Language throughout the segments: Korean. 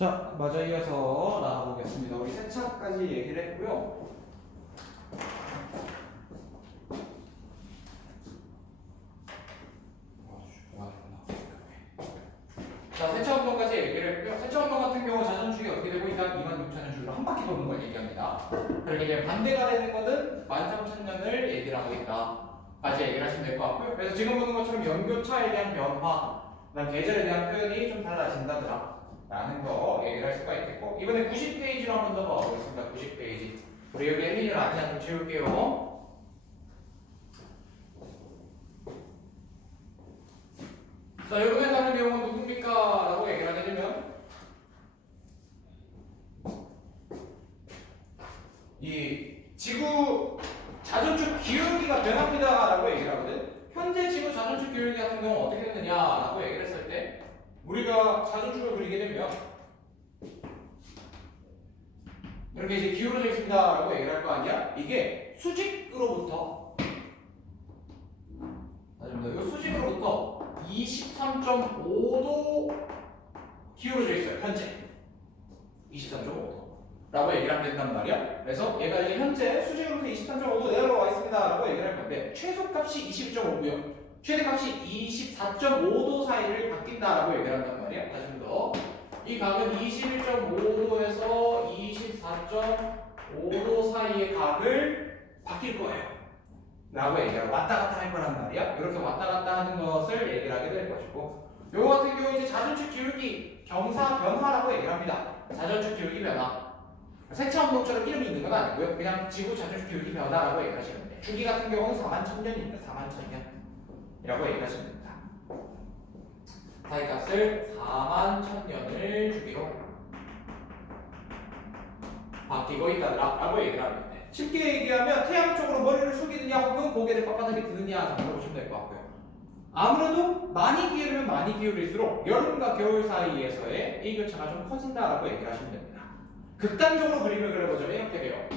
자, 마저 이어서 나가보겠습니다. 우리 세차까지 얘기를 했고요. 자, 세차 운동까지 얘기를 했고요. 세차 운동 같은 경우 자전축이 어떻게 되고 일단 26,000년 줄로 한 바퀴 도는 걸 얘기합니다. 그렇게 이제 반대가 되는 것은 13,000년을 얘기를 하고 있다. 까지 얘기를 하시면 될 것 같고요. 그래서 지금 보는 것처럼 연교차에 대한 변화, 그다음 계절에 대한 표현이 좀 달라진다더라 라는 거 얘기를 할 수가 있겠고, 이번에 90페이지로 한 번 더 봐보겠습니다. 90페이지. 우리 여기 헬린을 아니나 좀 채울게요. 자, 여기에 하는 내용은 누굽니까? 라고 얘기를 하게 되면 이 지구 자전축 기울기가 변합니다 라고 얘기를 하거든. 현재 지구 자전축 기울기 같은 경우는 어떻게 되느냐 라고 얘기를 했을 때, 우리가 자전축을 그리게 되면 이렇게 이제 기울어져 있습니다 라고 얘기를 할 거 아니야? 이게 수직으로부터 이 수직으로부터 23.5도 기울어져 있어요. 현재 23.5도 라고 얘기를 하면 된단 말이야. 그래서 얘가 이제 현재 수직으로부터 23.5도 내려와 있습니다 라고 얘기를 할 건데, 최소값이 21.5고요 최대값이 24.5도 사이를 바뀐다라고 얘기를 한단 말이야. 다시 좀 더. 이 각은 21.5도에서 24.5도 사이의 각을 바뀔 거예요 라고 얘기하고 왔다 갔다 할 거란 말이야. 이렇게 왔다 갔다 하는 것을 얘기를 하게 될 것이고, 요거 같은 경우 이제 자전축 기울기 경사 변화라고 얘기를 합니다. 자전축 기울기 변화. 세차 운동처럼 이름이 있는 건 아니고요. 그냥 지구 자전축 기울기 변화라고 얘기하시면 돼요. 주기 같은 경우는 41,000년입니다. 41,000년이라고 얘기하시면 됩니다. 사이값을 41,000년을 주기로 바뀌고 있다더라 라고 얘기를 하면 돼. 쉽게 얘기하면 태양 쪽으로 머리를 숙이느냐 혹은 고개를 빳빳하게 드느냐 정도 보시면 될 것 같고요. 아무래도 많이 기울이면 많이 기울일수록 여름과 겨울 사이에서의 일교차가 좀 커진다라고 얘기를 하시면 됩니다. 극단적으로 그림을 그려보자면 이렇게 돼요.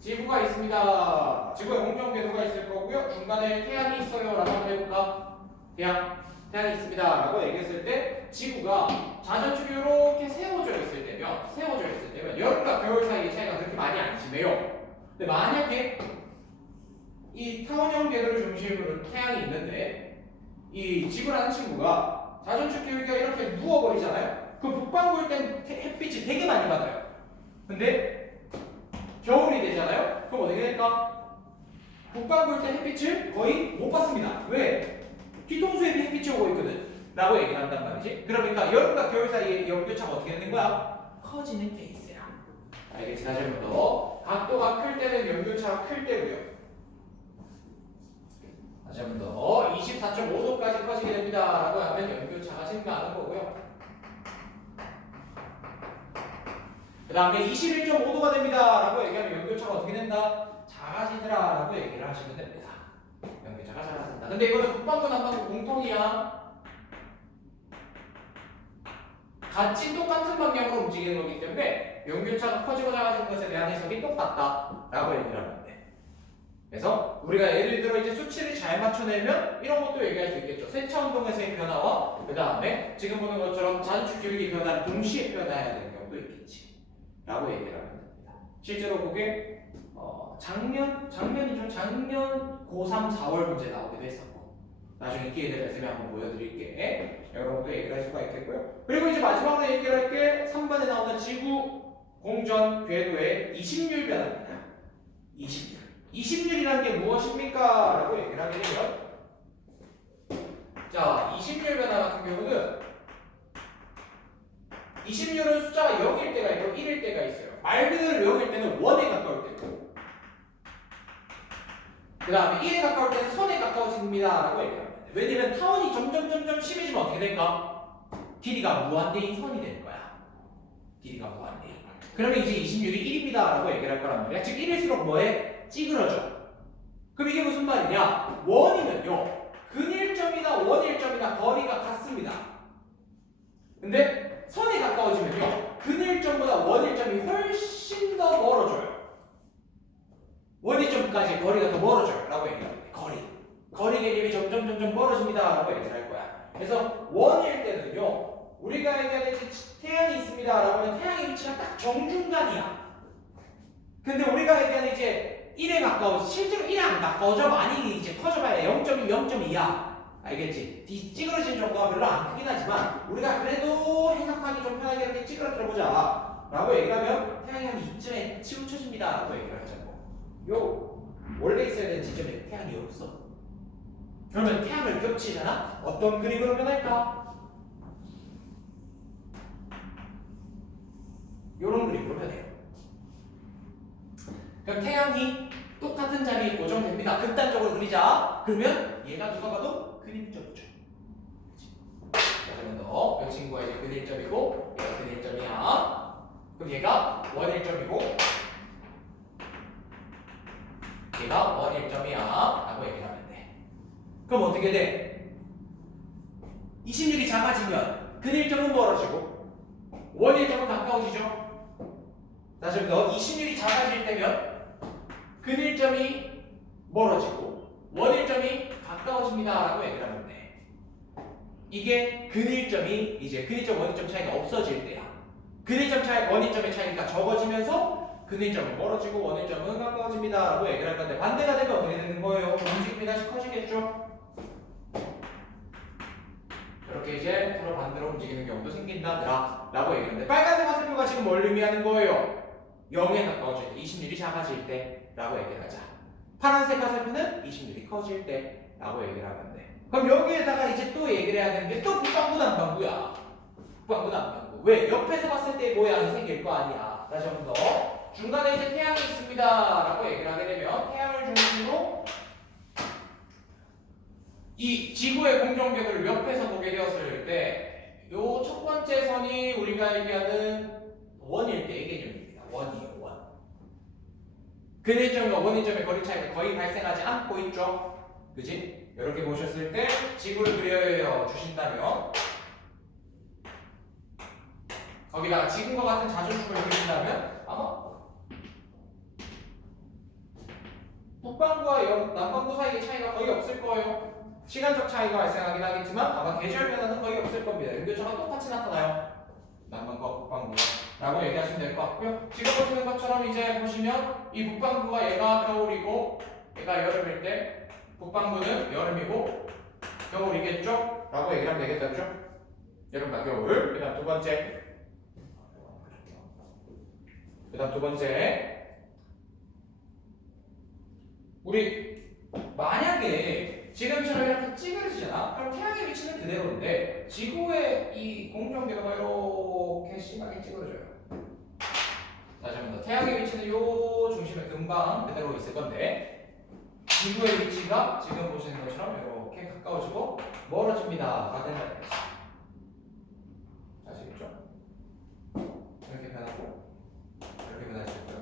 지구가 있습니다. 지구에 공정 궤도가 있을 거고요. 중간에 태양이 있어요 라고 한번 해볼까? 태양이 있습니다 라고 얘기했을 때, 지구가 자전축이 이렇게 세워져 있을 때면 여름과 겨울 사이의 차이가 그렇게 많이 안 심해요. 근데 만약에 이 타원형 궤도를 중심으로 태양이 있는데 이 지구라는 친구가 자전축 기울기가 이렇게 누워버리잖아요. 그럼 북반구일 땐 햇빛이 되게 많이 받아요. 근데 겨울이 되잖아요. 그럼 어떻게 될까? 북반구일 때 햇빛을 거의 못 받습니다. 왜? 뒤통수에 햇빛이 오고 있거든 라고 얘기를 한단 말이지. 그러니까 여름과 겨울 사이의 연교차가 어떻게 되는 거야? 커지는 케이스야. 알겠지? 다시 한 번 더. 각도가 클 때는 연교차가 클 때고요. 다시 한 번 더. 24.5도까지 커지게 됩니다 라고 하면 연교차가 증가하는 거고요. 그 다음에 21.5도가 됩니다 라고 얘기하면 연교차가 어떻게 된다? 작아지더라 라고 얘기를 하시면 됩니다. 연교차가 작아진다. 근데 이거는 북반구 남반구 공통이야. 같이 똑같은 방향으로 움직이는 거기 때문에 연교차가 커지고 작아지는 것에 대한 해석이 똑같다 라고 얘기를 하면 돼. 그래서 우리가 예를 들어 이제 수치를 잘 맞춰내면 이런 것도 얘기할 수 있겠죠. 세차 운동에서의 변화와 그 다음에 지금 보는 것처럼 자전축 기울기 변화를 동시에 표현해야 되는 경우도 있겠지 라고 얘기를 하면 됩니다. 실제로 그게 작년 고3 4월 문제 나오기도 했었고, 나중에 기회 되면 한번 보여드릴게. 여러분도 얘기를 할 수가 있겠고요. 그리고 이제 마지막으로 얘기를 할 게 3번에 나오는 지구 공전 궤도의 이심률 변화입니다. 이심률이라는 게 무엇입니까? 라고 얘기를 하게 되면, 자, 이심률 변화 같은 경우는 이심률은 숫자가 0일 때가 있고 1일 때가 있어요. 말 그대로 0일 때는 1에 가까울 때고, 그 다음에 1에 가까울 때는 선에 가까워집니다 라고 얘기합니다. 왜냐면 타원이 점점 심해지면 어떻게 될까? 길이가 무한대인 선이 될 거야. 길이가 무한대인. 그러면 이제 이심률이 1입니다 라고 얘기를 할 거란 말이야. 즉 1일수록 뭐해? 찌그러져. 그럼 이게 무슨 말이냐? 원이는요, 근일점이나 원일점이나 거리가 같습니다. 근데 선에 가까워지면요, 근일점보다 원일점이 훨씬 더 멀어져요. 원일점까지 거리가 더 멀어져요 라고 얘기합니다. 거리 개념이 점점 멀어집니다 라고 얘기를 할 거야. 그래서 원일 때는요, 우리가 얘기하는 태양이 있습니다. 라고 하면 태양의 위치가 딱 정중간이야. 근데 우리가 얘기하는 이제 1에 가까워, 실제로 1에 안 가까워져. 많이 이제 커져봐야 0.1, 0.2야. 알겠지? 이 찌그러진 정도가 별로 안 크긴 하지만 우리가 그래도 해석하기 좀 편하게 이렇게 찌그러뜨려 보자. 라고 얘기하면 태양이 한 이쯤에 치우쳐집니다. 라고 얘기를 하자고. 요 원래 있어야 되는 지점에 태양이 없어. 그러면 태양을 겹치잖아? 어떤 그림으로 변할까? 요런 그림으로 변해요. 그럼 태양이 똑같은 자리에 고정됩니다. 극단적으로 그리자. 그러면 얘가 누가 봐도 근일점이죠. 그러면 너 이 친구가 이제 근일점이고 얘가 근일점이야. 그럼 얘가 원일점이고 얘가 원일점이야 라고 얘기를 하면 돼. 그럼 어떻게 돼? 20일이 작아지면 근일점은 멀어지고 원일점은 가까워지죠. 다시 한번 더 20일이 작아질 때면 근일점이 멀어지고 원일점이 가까워집니다 라고 얘기를 하면 돼. 이게 근일점이 이제 근일점 원일점 차이가 없어질 때야. 근일점 차이 원일점의 차이가 적어지면서 근일점은 멀어지고 원일점은 가까워집니다 라고 얘기를 할 건데 반대가 되면 어떻게 되는 거예요? 움직임이 다시 커지겠죠? 이렇게 이제 서로 반대로 움직이는 경우도 생긴다더라 라고 얘기하는데 빨간색 화살표가 지금 뭘 의미하는 거예요? 0에 가까워질 때, 20mm 작아질 때 라고 얘기를 하자. 파란색 화살표는 20mm 커질 때 라고 얘기를 하면 돼. 그럼 여기에다가 이제 또 얘기를 해야 되는 게 또 북방구 남방구야. 북방구 남방구. 왜? 옆에서 봤을 때 모양이 생길 거 아니야. 다시 한 번 더. 중간에 이제 태양이 있습니다 라고 얘기를 하게 되면 태양을 중심으로 이 지구의 공정궤도를 옆에서 보게 되었을 때 요 첫 번째 선이 우리가 얘기하는 원일 때의 개념입니다. 원이에요. 원. 근일점과 원일점의 거리 차이가 거의 발생하지 않고 있죠. 그지? 이렇게 보셨을 때 지구를 그려 주신다면 거기다가 지금과 같은 자전축을 그린다면 아마 북반구와 남반구 사이의 차이가 거의 없을 거예요. 시간적 차이가 발생하긴 하겠지만 아마 계절 변화는 거의 없을 겁니다. 연교차가 똑같이 나타나요. 남반구와 북반구가 라고 얘기하시면 될 것 같고요. 지금 보시는 것처럼 이제 보시면 이 북반구가 얘가 겨울이고 얘가 여름일 때 북반구는 여름이고 겨울이겠죠? 라고 얘기를 하면 되겠다. 그죠? 여름과 겨울. 그 다음 두 번째 우리 만약에 지금처럼 이렇게 찌그러지잖아? 그럼 태양의 위치는 그대로인데 지구의 이 공정궤도가 이렇게 심하게 찌그러져요. 다시 한번 더. 태양의 위치는 요 중심에 금방 그대로 있을 건데 지구의 위치가 지금 보시는 것처럼 이렇게 가까워지고 멀어집니다가 된다는 거죠. 아시겠죠? 이렇게 변하고 이렇게 변할 수 있고요.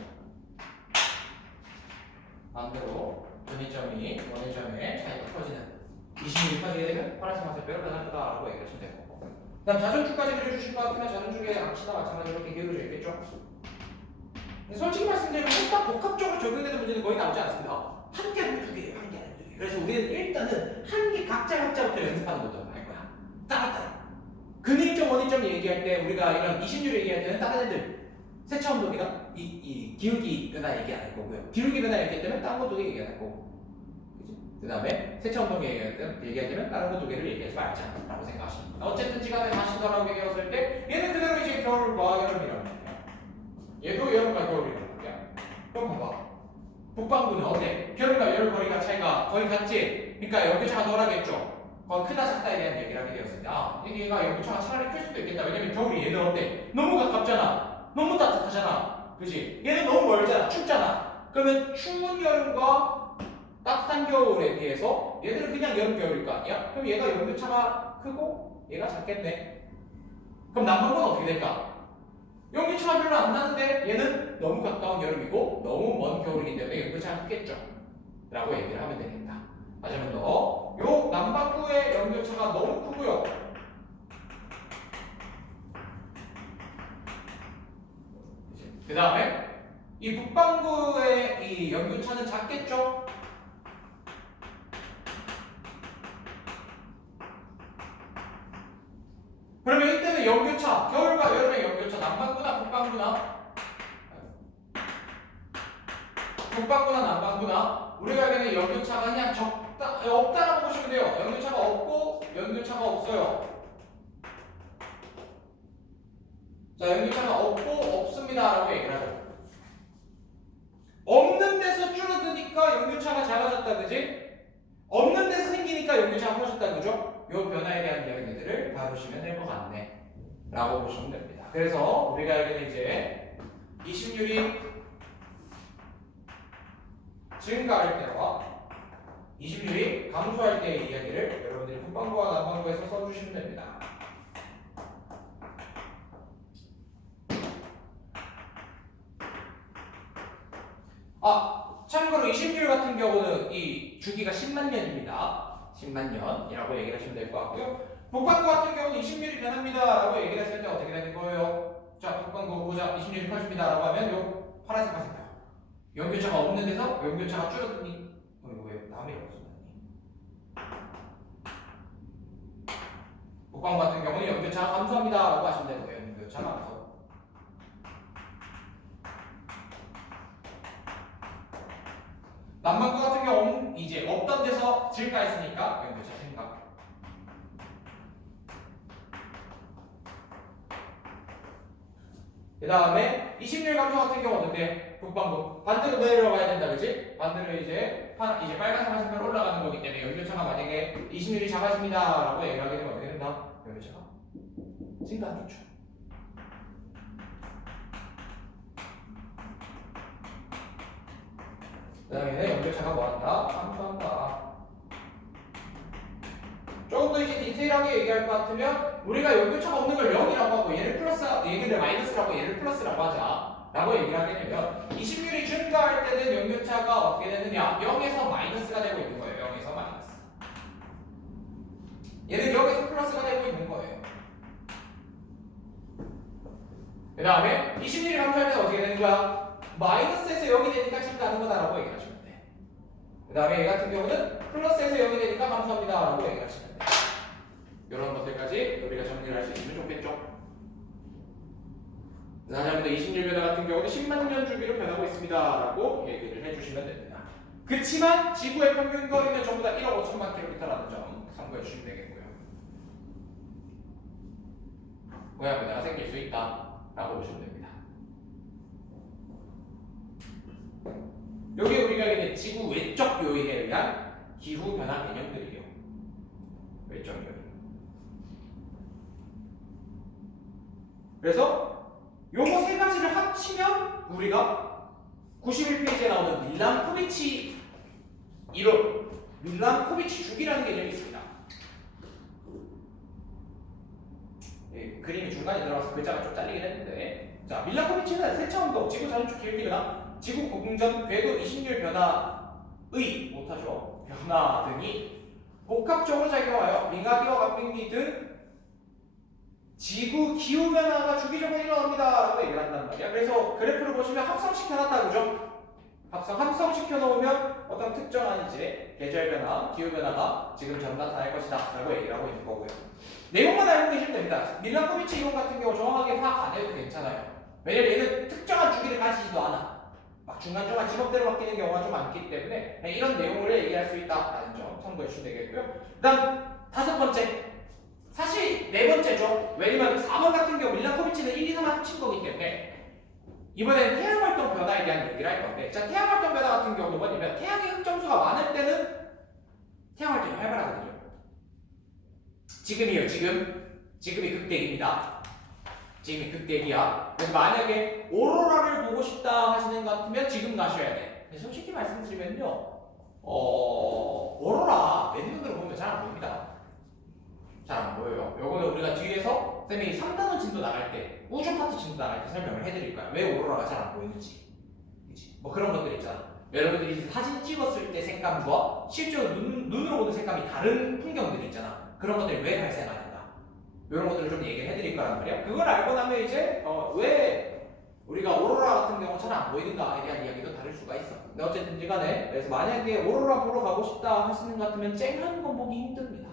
반대로 근일점이 원일점의 차이가 커지는 20mm 커지게 되면 파란색 화살표로 변할 거다라고 얘기하시면 되고 그 다음 자전축까지 그려주실 것 같으면 자전축의 악시나 마찬가지로 이렇게 기울어져 있겠죠? 근데 솔직히 말씀드리면 딱 복합적으로 적용되는 문제는 거의 나오지 않습니다. 한 개 아니면 두 개예요. 한 개 아니면 두 개. 그래서 우리는 일단은 한 개 각자부터 연습하는 것도 할 거야. 따라 근일점 원일점 얘기할 때 우리가 이런 이심률 얘기할 때는 다른 애들 세차 운동이나 이 기울기 변화 얘기 안 할 거고요. 기울기 변화 얘기할 때는 다른 거 두 개 얘기 안 할 거고. 그 다음에 세차 운동 얘기할 때는 다른 거 두 개를 얘기하지 말자라고 생각하십니다. 어쨌든 지간에 다시 돌아오게 되었을 때 얘는 그대로 이제 겨울과 여름이란 말이야. 얘도 여름과 겨울이란 말이야. 그럼 봐봐. 북반구는 어때? 겨울과 여름 거리가 차이가 거의 같지? 그러니까 연교차가 덜하겠죠? 그건 크다 작다에 대한 얘기를 하게 되었을 때 얘가 연교차가 차라리 클 수도 있겠다. 왜냐면 겨울이 얘는 어때? 너무 가깝잖아. 너무 따뜻하잖아. 그치? 얘는 너무 멀잖아. 춥잖아. 그러면 추운 여름과 따뜻한 겨울에 비해서 얘들은 그냥 여름 겨울일 거 아니야? 그럼 얘가 연교차가 크고 얘가 작겠네. 그럼 남반구는 어떻게 될까? 연교차가 별로 안 나는데 얘는 너무 가까운 여름이고 너무 먼 겨울이기 때문에 연교차가 크겠죠? 라고 얘기를 하면 되겠다. 다시 한 번 더. 요 남반구의 연교차가 너무 크고요. 그 다음에 이 북반구의 이 연교차는 작겠죠? 그러면 이때는 연교차, 겨울과 여름의 연교차, 북반구나 남반구나 우리가 알기는 연교차가 그냥 없다라고 보시면 돼요. 연교차가 없고 연교차가 없어요. 자, 연교차가 없고 없습니다라고 얘기를 하죠. 없는 데서 줄어드니까 연교차가 작아졌다, 그지? 없는 데서 생기니까 연교차가 커졌다, 그죠? 이 변화에 대한 이야기들을 다루시면 될 것 같네 라고 보시면 됩니다. 그래서 우리가 알기는 이제 이심률이 증가할 때와 이심률이 감소할 때의 이야기를 여러분들이 북반구와 남반구에서 써주시면 됩니다. 참고로 이심률 같은 경우는 이 주기가 10만 년입니다. 10만 년이라고 얘기를 하시면 될 것 같고요. 북반구 같은 경우는 이심률이 변합니다 라고 얘기를 했을 때 어떻게 되는 거예요? 자, 북반구 보자. 이심률이 커집니다 라고 하면 요 파란색 색깔 연교차가 없는 데서 연교차가 줄어드니 이거 왜 남의 없었니? 북반구 같은 경우는 연교차가 감소합니다 라고 하시면 되는 거예요. 연교차 감소. 남반구 같은 경우는 이제 없던 데서 증가했으니까 연교차 증가. 그 다음에 이심률 감소 같은 경우 어떤데? 북반구 반대로 내려가야 된다, 그치? 반대로 이제 빨간색 색깔 올라가는 거기 때문에 연교차가 만약에 이심률이 작아집니다라고 얘기를 하게 되면 어떻게 된다? 연교차가 증가하겠죠. 그 다음에 연교차가 뭐한다? 감소한다. 조금 더 이제 디테일하게 얘기할 것 같으면 우리가 연교차가 없는 걸 0이라고 하고 얘를 마이너스라고 얘를 플러스라고 하자 라고 얘기를 하게 되면 이심률이 증가할 때는 연교차가 어떻게 되느냐? 0에서 마이너스가 되고 있는 거예요. 0에서 마이너스. 얘는 0에서 플러스가 되고 있는 거예요. 그 다음에 이심률이 감소할 때는 어떻게 되는 거야? 마이너스에서 0이 되니까 증가하는 거다라고 얘기를 하시면 돼. 그 다음에 얘 같은 경우는 플러스에서 0이 되니까 감소합니다 라고 얘기를 하시면 돼. 이런 것들까지 우리가 정리를 할 수 있으면 좋겠죠. 다시 한번 더 이심률 변화 같은 경우는 10만 년 주기로 변하고 있습니다 라고 얘기를 해주시면 됩니다. 그치만 지구의 평균 거리는 전부 다 1억 5천만 킬로미터라는 점 참고해 주시면 되겠고요. 모양 변화가 생길 수 있다 라고 보시면 됩니다. 여기 우리가 알게 지구 외적 요인에 의한 기후 변화 개념들이에요. 외적 요인. 그래서 요거 세 가지를 합치면 우리가 91페이지에 나오는 밀란코비치 이론, 밀란코비치 주기라는 개념이 있습니다. 예, 그림이 중간에 들어가서 글자가 좀 잘리긴 했는데, 자, 밀란코비치는 세차운동, 지구 자전축 기울기 변화, 지구 공전, 궤도 이심률 변화의 못하죠. 변화 등이 복합적으로 작용하여 빙하기와 강빙기 등 지구 기후 변화가 주기적으로 일어납니다 라고 얘기를 한단 말이야. 그래서 그래프를 보시면 합성시켜 놨다, 그죠? 합성시켜 놓으면 어떤 특정한 이제 계절 변화, 기후 변화가 지금처럼 나타날 것이다 라고 얘기를 하고 있는 거고요. 내용만 알고 계시면 됩니다. 밀란코비치 이론 같은 경우 정확하게 파악 안 해도 괜찮아요. 왜냐면 얘는 특정한 주기를 가지지도 않아. 막 중간중간 지법대로 바뀌는 경우가 좀 많기 때문에 이런 내용을 얘기할 수 있다라는 점 참고해 주시면 되겠고요. 그 다음 다섯 번째, 사실 네 번째죠. 왜냐면 4번 같은 경우 밀란코비치는 1, 2, 3을 합친 거기 때문에 이번에는 태양활동 변화에 대한 얘기를 할 건데, 자, 태양활동 변화 같은 경우는 뭐냐면 태양의 흑점수가 많을 때는 태양활동이 활발하거든요. 지금이에요. 지금이 극대기입니다. 지금이 극대기야. 그래서 만약에 오로라를 보고 싶다 하시는 것 같으면 지금 가셔야 돼. 근데 솔직히 말씀드리면요, 오로라 맨눈으로 보면 잘 안 보입니다. 잘 안 보여요. 요거는 우리가 뒤에서 쌤이 3단원 진도 나갈 때, 우주 파트 진도 나갈 때 설명을 해드릴까요? 왜 오로라가 잘 안 보이는지. 그치? 뭐 그런 것들 있잖아. 여러분들이 사진 찍었을 때 색감과 실제로 눈으로 보는 색감이 다른 풍경들이 있잖아. 그런 것들이 왜 발생하는가. 이런 것들을 좀 얘기를 해드릴 거란 말이야. 그걸 알고 나면 이제 왜 우리가 오로라 같은 경우 잘 안 보이는가에 대한 이야기도 다를 수가 있어. 근데 어쨌든 간에 그래서 만약에 오로라 보러 가고 싶다 하시는 것 같으면 쨍한 건 보기 힘듭니다.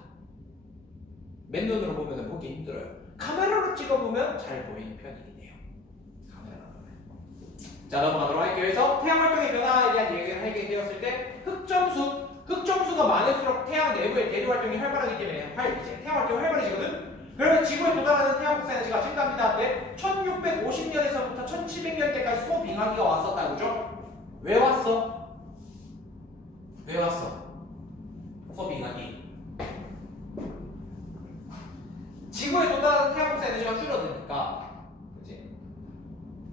맨눈으로 보면 보기 힘들어요. 카메라로 찍어보면 잘 보이는 편이긴 해요. 카메라로 보면. 자, 넘어가도록 할게요. 그래서 태양 활동의 변화에 대한 얘기를 하게 되었을 때 흑점수가 많을수록 태양 내부의 대류 활동이 활발하기 때문에 이제 태양 활동이 활발해지거든. 그러면 지구에 도달하는 태양 복사 에너지가 증가합니다. 근데 1650년에서부터 1700년대까지 소빙하기가 왔었다, 그죠? 왜 왔어? 왜 왔어? 소빙하기. 지구에 도달하는 태양 복사 에너지가 줄어드니까, 그렇지?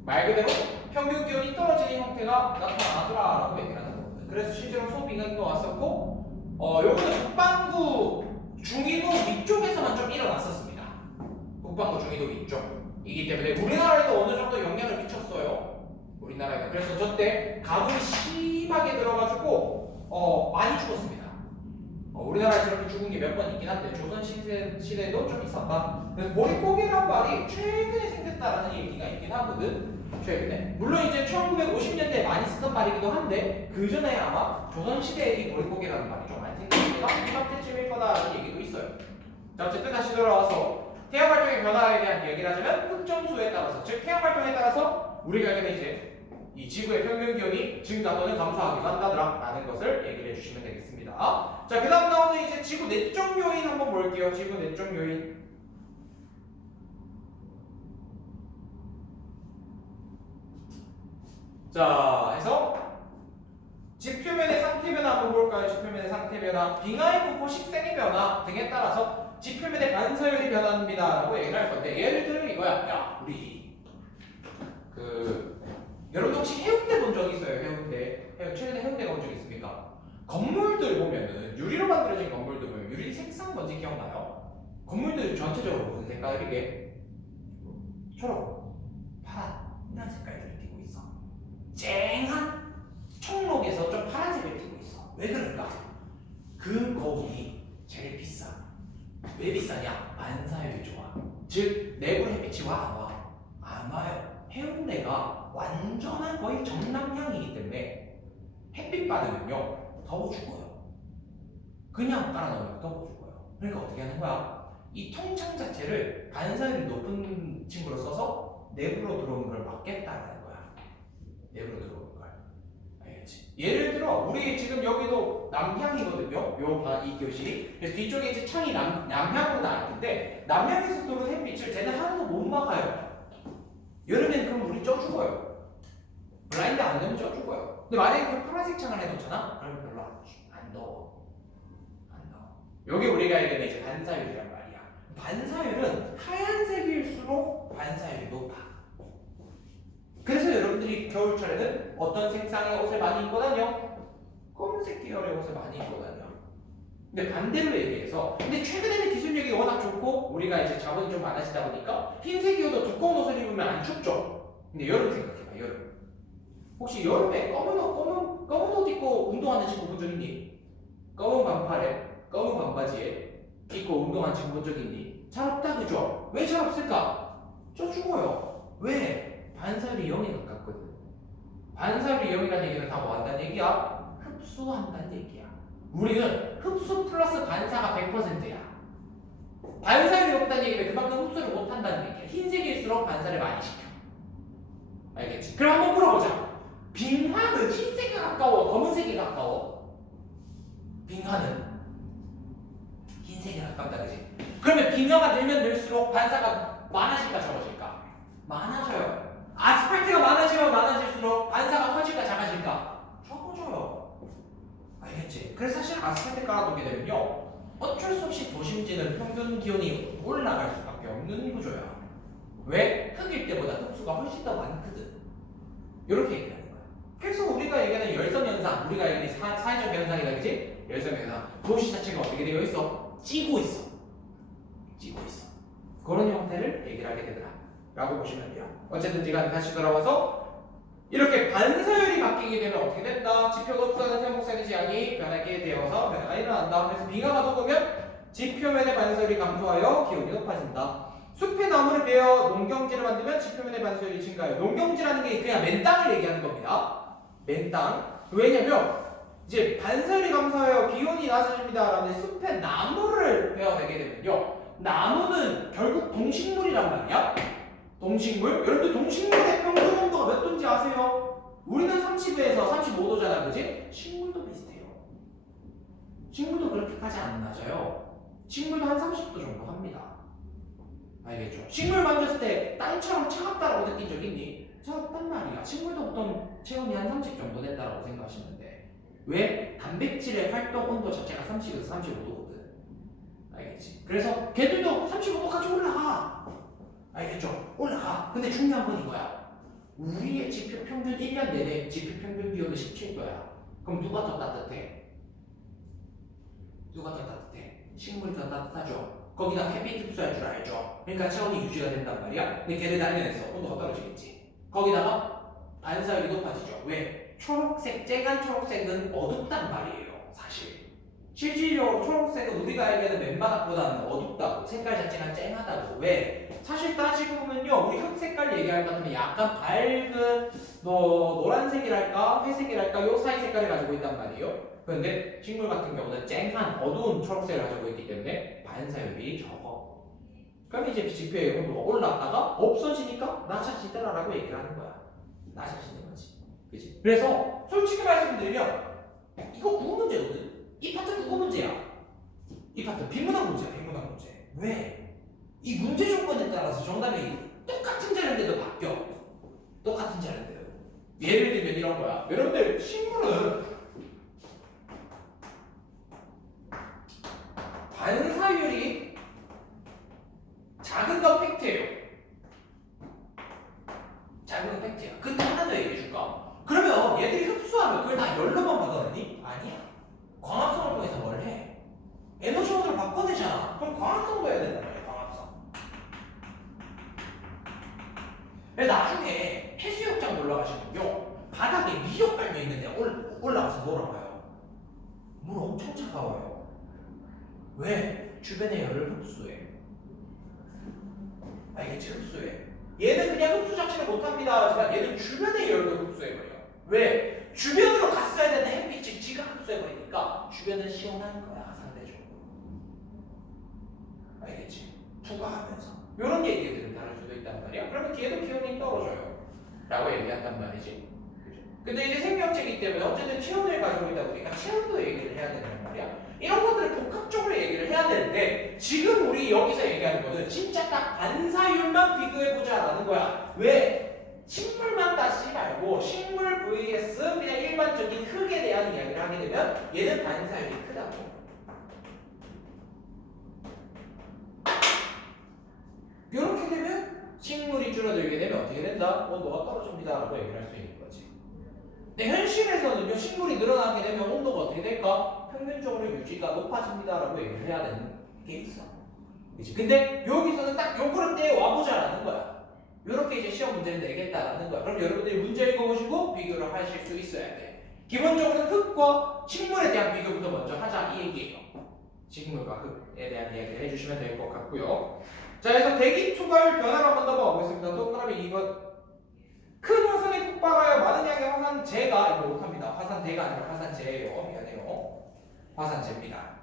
말 그대로 평균 기온이 떨어지는 형태가 나타나더라라고 얘기를 하는 겁니다. 그래서 실제로 소빙하기가 왔었고, 요거는 북반구 중위도 위쪽에서만 좀 일어났었습니다. 북반구 중위도 위쪽이기 때문에 우리나라에도 어느 정도 영향을 미쳤어요. 우리나라에도. 그래서 저때 가뭄이 심하게 들어가지고 많이 죽었습니다. 우리나라에 저렇게 죽은 게 몇 번 있긴 한데 조선 시대도 좀 있었다. 그래서 보릿고개란 말이 최근에 생겼다라는 얘기가 있긴 하거든. 최근에. 물론 이제 1950년대에 많이 쓰던 말이기도 한데 그 전에 아마 조선 시대에 이 보릿고개라는 말이 좀 많이 생긴 때가 이맘때쯤일 거다라는 얘기도 있어요. 자, 어쨌든 다시 돌아와서 태양 활동의 변화에 대한 얘기를 하자면 흑점수에 따라서, 즉 태양 활동에 따라서 우리가 알게 이제 이 지구의 평균 기온이 증가 또는 감소하기도 한다라는 것을 얘기를 해주시면 되겠습니다. 자, 그 다음 나오는 이제 지구 내적 요인 한번 볼게요. 지구 내적 요인. 자, 해서 지표면의 상태 변화 한번 볼까요? 지표면의 상태 변화, 빙하의 분포, 식생의 변화 등에 따라서 지표면의 반사율이 변합니다 라고 얘기를 할 건데, 예를 들어 이거야. 야, 우리 여러분 혹시 해운대 본 적 있어요? 해운대. 최근에 해운대 가본 적 있습니까? 건물들 보면은 유리로 만들어진 건물들 보면 유리 색상 뭔지 기억나요? 건물들 전체적으로 무슨 색깔이게? 초록, 파란, 이런 색깔들을 띠고 있어. 쨍한 청록에서 좀 파란색을 띠고 있어. 왜 그럴까? 그 거울이 제일 비싸. 왜 비싸냐? 반사율이 좋아. 즉 내부 햇빛이 와 안 와? 안 와요. 해운대가 완전한 거의 정남향이기 때문에 햇빛 받으면요 더워 죽어요. 그냥 깔아놓으면 더워 죽어요. 그러니까 어떻게 하는 거야? 이 통창 자체를 반사율이 높은 친구로 써서 내부로 들어오는 걸 막겠다라는 거야. 내부로 들어오는 걸. 알겠지? 예를 들어 우리 지금 여기도 남향이거든요. 이 교실이. 그래서 뒤쪽에 이제 창이 남향으로 나와 있는데 남향에서 들어오는 햇빛을 쟤는 하나도 못 막아요. 여름엔 그럼 우리 쪄 죽어요. 블라인드 안 되면 쪄 죽어요. 근데 만약에 그 파란색 창을 해놓잖아? 그러면 별로 안 더워. 안 더워. 여기 우리가 얘기하는 이제 반사율이란 말이야. 반사율은 하얀색일수록 반사율이 높아. 그래서 여러분들이 겨울철에는 어떤 색상의 옷을 많이 입고 다녀? 검은색 계열의 옷을 많이 입고 다녀. 근데 반대로 얘기해서, 근데 최근에는 기술력이 워낙 좋고 우리가 이제 자본이 좀 많아지다 보니까 흰색이어도 두꺼운 옷을 입으면 안 춥죠. 근데 여름 생각해봐. 여름. 혹시 여름에 검은 옷 입고 운동하는 친구 본 적 있니? 검은 반팔에 검은 반바지에 입고 운동하는 친구 본 적 있니? 잘 없다, 그죠? 왜 잘 없을까? 쪄 죽어요. 왜? 반사율이 0에 가깝거든. 반사율이 0이라는 얘기는 다 뭐 한다는 얘기야? 흡수한다는 얘기야. 우리는 흡수 플러스 반사가 100%야. 반사율이 높다는 얘기는 그만큼 흡수를 못한다는 얘기야. 흰색일수록 반사를 많이 시켜. 알겠지? 그럼 한번 물어보자. 빙하는 흰색이 가까워? 검은색이 가까워? 빙하는 흰색이 가깝다, 그지? 그러면 빙하가 늘면 늘수록 반사가 많아질까 적어질까? 많아져요. 아스팔트가 많아지면 많아질수록 반사가 커질까 작아질까? 적어져요. 알겠지? 그래서 사실 아스팔트 깔아두게 되면요 어쩔 수 없이 도심지는 평균 기온이 올라갈 수밖에 없는 구조야. 왜? 흙일 때보다 흡수가 훨씬 더 많거든. 이렇게 얘기하는 거야. 그래서 우리가 얘기하는 열선 현상, 우리가 얘기하는 사회적 현상이다, 그치? 열선 현상. 도시 자체가 어떻게 되어 있어? 찌고 있어. 찌고 있어. 그런 형태를 얘기를 하게 되더라 라고 보시면 돼요. 어쨌든 제가 다시 돌아와서 이렇게 반사율이 바뀌게 되면 어떻게 된다? 지표가 흡수하는 태양복사의 양이 변하게 되어서 변화가 일어난다. 그래서 빙하가 녹으면 지표면의 반사율이 감소하여 기온이 높아진다. 숲의 나무를 베어 농경지를 만들면 지표면의 반사율이 증가해요. 농경지라는 게 그냥 맨 땅을 얘기하는 겁니다. 맨 땅. 왜냐면 이제 반사율이 감소하여 기온이 낮아집니다 라는 숲의 나무를 베어내게 되면요 나무는 결국 동식물이란 말이야. 동식물? 여러분들 동식물의 평균 온도가 몇 도인지 아세요? 우리는 30에서 35도잖아, 그지? 식물도 비슷해요. 식물도 그렇게까지 안 낮아요. 식물도 한 30도 정도 합니다. 알겠죠? 식물 만졌을 때 땅처럼 차갑다라고 느낀 적 있니? 차갑단 말이야. 식물도 보통 체온이 한 30 정도 된다라고 생각하시면 돼. 왜? 단백질의 활동 온도 자체가 30에서 35도거든. 알겠지? 그래서 걔들도 35도까지 올라가. 알겠죠? 올라가. 근데 중요한 건 이거야. 우리의 지표 평균 1년 내내 지표 평균 기온은 17도야. 그럼 누가 더 따뜻해? 누가 더 따뜻해? 식물이 더 따뜻하죠. 거기다 햇빛 흡수할 줄 알죠. 그러니까 체온이 유지가 된단 말이야. 근데 걔네 단면에서 온도가 떨어지겠지. 거기다가 반사율이 높아지죠. 왜? 초록색, 쨍한 초록색은 어둡단 말이에요. 사실. 실질적으로 초록색은 우리가 알기에는 맨바닥보다는 어둡다고, 색깔 자체가 쨍하다고. 왜? 사실 따지고 보면요, 우리 흙 색깔 얘기할 것 같으면 약간 밝은 노란색이랄까 회색이랄까 요 사이 색깔을 가지고 있단 말이에요. 그런데 식물 같은 경우는 쨍한 어두운 초록색을 가지고 있기 때문에 반사율이 적어. 그럼 이제 지표의 온도가 올랐다가 없어지니까 낮아지더라라고 얘기를 하는 거야. 낮아지는 거지. 그치? 그래서 솔직히 말씀드리면 이거 국어 문제거든. 이 파트 국어 문제야. 이 파트 비문학 문제야. 비문학 문제. 왜? 이 문제 조건에 따라서 정답이 똑같은 자료인데도 바뀌어. 똑같은 자료인데도. 예를 들면 이런 거야. 여러분들 식물은 반사율이 작은 건 팩트예요. 작은 건 팩트야. 근데 하나 더 얘기해 줄까? 그러면 얘들이 흡수하면 그걸 다 열로만 받아내니? 아니야. 광합성을 통해서 뭘 해? 에너지원으로 바꿔내잖아. 그럼 광합성도 해야 된단 말이야. 광합성. 그래서 나중에 해수욕장 놀러 가시면요, 바닥에 미역 깔려 있는데 올라가서 놀아봐요. 물 엄청 차가워요. 왜? 주변의 열을 흡수해. 알겠지? 흡수해. 얘는 그냥 흡수 자체를 못합니다. 하지만 얘는 주변의 열도 흡수해버려. 왜? 주변으로 갔어야 되는 햇빛이 지가 흡수해버리니까 주변은 시원한 거야, 상대적으로. 알겠지? 투과하면서. 이런 얘기들은 다를 수도 있단 말이야. 그러면 걔도 기온이 떨어져요. 라고 얘기한단 말이지. 근데 이제 생명체이기 때문에 어쨌든 체온을 가지고 있다 보니까 체온도 얘기를 해야 된단 말이야. 이런 것들을 복합적으로 얘기를 해야 되는데 지금 우리 여기서 얘기하는 거는 진짜 딱 반사율만 비교해보자라는 거야. 왜? 식물만 따지지 말고 식물 vs 그냥 일반적인 흙에 대한 이야기를 하게 되면 얘는 반사율이 크다고. 이렇게 되면 식물이 줄어들게 되면 어떻게 된다? 온도가 떨어집니다 라고 얘기를 할 수 있는 거지. 근데 현실에서는요, 식물이 늘어나게 되면 온도가 어떻게 될까? 평균적으로 유지가 높아집니다 라고 얘기를 해야 되는 게 있어. 그치? 근데 여기서는 딱 요 그릇대에 와보자라는 거야. 요렇게 이제 시험 문제를 내겠다라는 거야. 그럼 여러분들이 문제 읽어보시고 비교를 하실 수 있어야 돼. 기본적으로 흙과 식물에 대한 비교부터 먼저 하자 이 얘기예요. 식물과 흙에 대한 이야기를 해주시면 될 것 같고요. 자, 그래서 대기 투과율 변화를 한번 더 보겠습니다. 동그라미 2번. 큰 화산이 폭발하여 많은 양의 화산재가, 이거 못합니다. 화산대가 아니라 화산재예요. 미안해요. 화산재입니다.